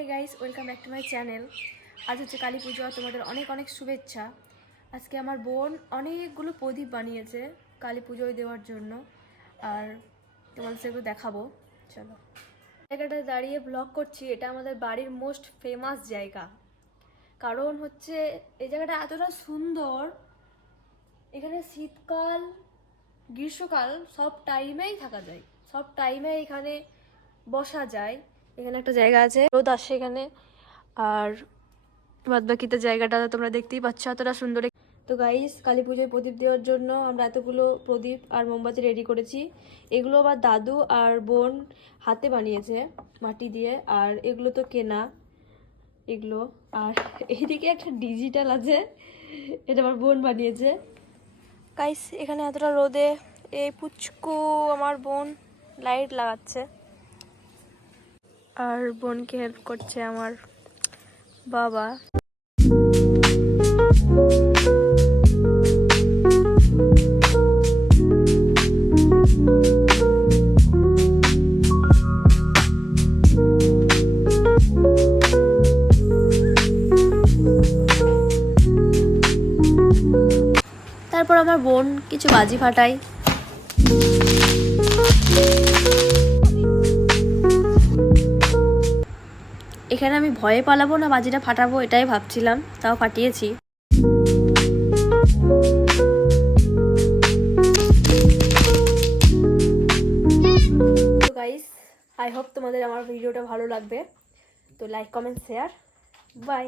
Hey guys, welcome back to my channel. আজ হচ্ছে কালী পুজো, তোমাদের অনেক অনেক শুভেচ্ছা। আজকে আমার বোন অনেকগুলো প্রদীপ বানিয়েছে কালী পুজোয় দেওয়ার জন্য, আর তোমাদের সেগুলো দেখাবো। চলো, জায়গাটা দাঁড়িয়ে ব্লগ করছি। এটা আমাদের বাড়ির মোস্ট ফেমাস জায়গা, কারণ হচ্ছে এই জায়গাটা এতটা সুন্দর। এখানে শীতকাল, গ্রীষ্মকাল সব টাইমেই থাকা যায়, সব টাইমে এখানে বসা যায়। এখানে একটা জায়গা আছে, রোদ আসে এখানে, আর বাদ বাকিতে জায়গাটা তোমরা দেখতেই পাচ্ছ এতটা সুন্দর। তো গাইস, কালী পুজোয় প্রদীপ দেওয়ার জন্য আমরা এতগুলো প্রদীপ আর মোমবাতি রেডি করেছি। এগুলো আবার দাদু আর বোন হাতে বানিয়েছে মাটি দিয়ে, আর এগুলো তো কেনা এগুলো। আর এইদিকে একটা ডিজিটাল আছে, এটা আমার বোন বানিয়েছে। গাইস, এখানে এতটা রোদে এই পুচকু আমার বোন লাইট লাগাচ্ছে, আর বোনকে হেল্প করছে আমার বাবা। তারপর আমার বোন কিছু বাজি ফাটায়। এখানে আমি ভয়ে পালাবো না বাজিটা ফাটাবো এটাই ভাবছিলাম, তাও ফাটিয়েছি। তো গাইস, আই হোপ তোমাদের আমার ভিডিওটা ভালো লাগবে। তো লাইক, কমেন্ট, শেয়ার, বাই।